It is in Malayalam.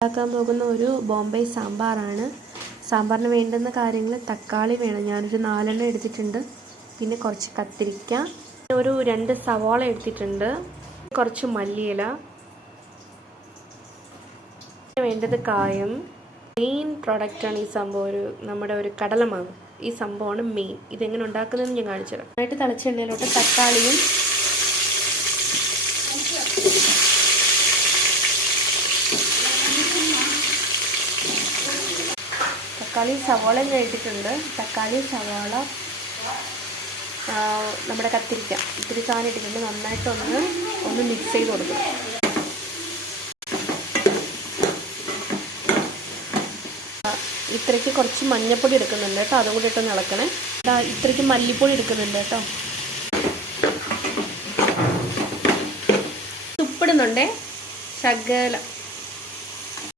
ഉണ്ടാക്കാൻ പോകുന്ന ഒരു ബോംബെ സാമ്പാറാണ്. സാമ്പാറിന് വേണ്ടുന്ന കാര്യങ്ങൾ: തക്കാളി വേണം, ഞാനൊരു 4 എണ്ണം എടുത്തിട്ടുണ്ട്. പിന്നെ കുറച്ച് കത്തിരിക്ക, ഒരു 2 സവാള എടുത്തിട്ടുണ്ട്, കുറച്ച് മല്ലിയില, വേണ്ടത് കായം. മെയിൻ പ്രോഡക്റ്റാണ് ഈ സംഭവം, നമ്മുടെ ഒരു കടലമാവ്. ഈ സംഭവമാണ് മെയിൻ. ഇതെങ്ങനെ ഉണ്ടാക്കുന്നതെന്ന് ഞാൻ കാണിച്ചു തരാം. നന്നായിട്ട് തിളച്ച എണ്ണയിലോട്ട് തക്കാളിയും സവാളയും ഞാൻ ഇട്ടിട്ടുണ്ട്. തക്കാളി, സവാള, നമ്മുടെ കത്തിരിക്ക, ഇത്തിരി സാധനം ഇട്ടിട്ടുണ്ട്. നന്നായിട്ടൊന്ന് മിക്സ് ചെയ്ത് കൊടുക്കണം. ഇത്രയ്ക്ക് കുറച്ച് മഞ്ഞൾപ്പൊടി എടുക്കുന്നുണ്ട് കേട്ടോ, അതും കൂടി ഇട്ടൊന്ന് ഇളക്കണേ. ഇത്രയ്ക്ക് മല്ലിപ്പൊടി എടുക്കുന്നുണ്ട് കേട്ടോ. ഉപ്പിടുന്നുണ്ടേ, ശകലം.